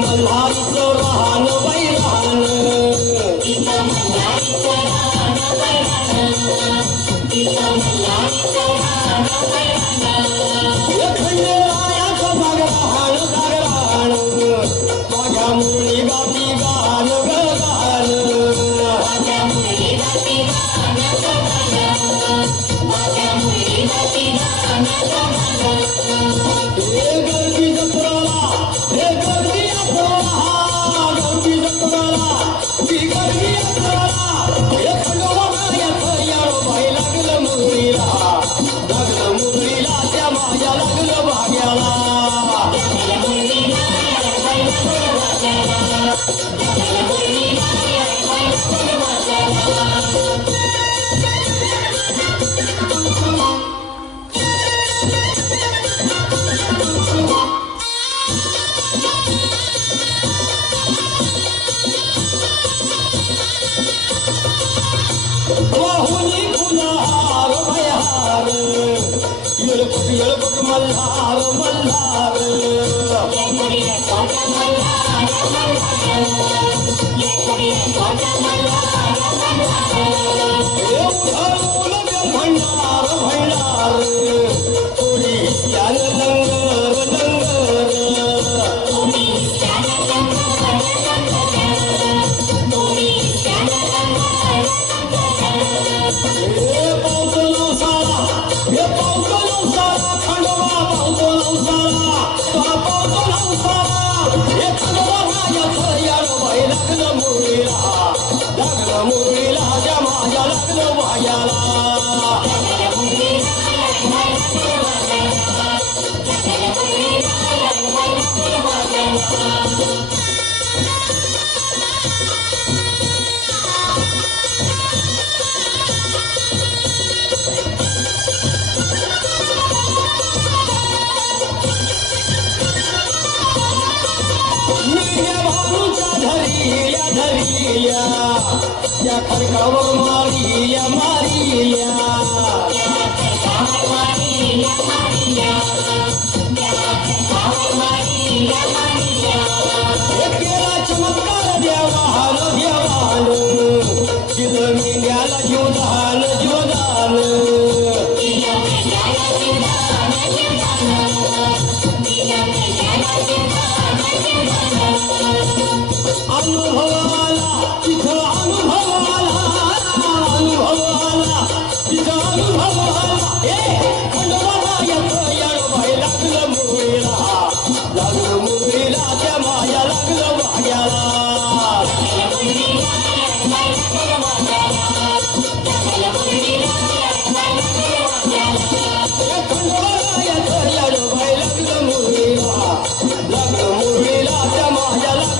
मल्हारीचं राहण बैरान खंडेरायाचं बागराण गागराण माझ्या मुरळी गाती गान गान हे गर्दी जत्राला हे गर्दी गर्दी जत्राला ती गर्दी जत्राला हे खंडोबाचं याळो बाई लागलं मुरळीला त्या माझ्या लागलं भाग्याला वाहुनी फुलहार भयहार येळपट मल्हार मल्हार उधळून भंडार भंडार थोडी हिस्यान लंगर लंगर मुरळीला त्या माझ्या लागलं भाग्याला धरिया धरिया या खडकावर मारिया मारिया केला चमत्कार देवान देवान दिलं मेंढ्याला जीवदान जीवदान अनुभव आला तिथं अनुभव आला तिथं अनुभव आला खंडोबाला येतं याळोबाई लागलं मुरळीला त्या माया लागलं भाग्याला खंडोबाला येतं याळोबाई लागलं मुरळीला त्या माया लागलं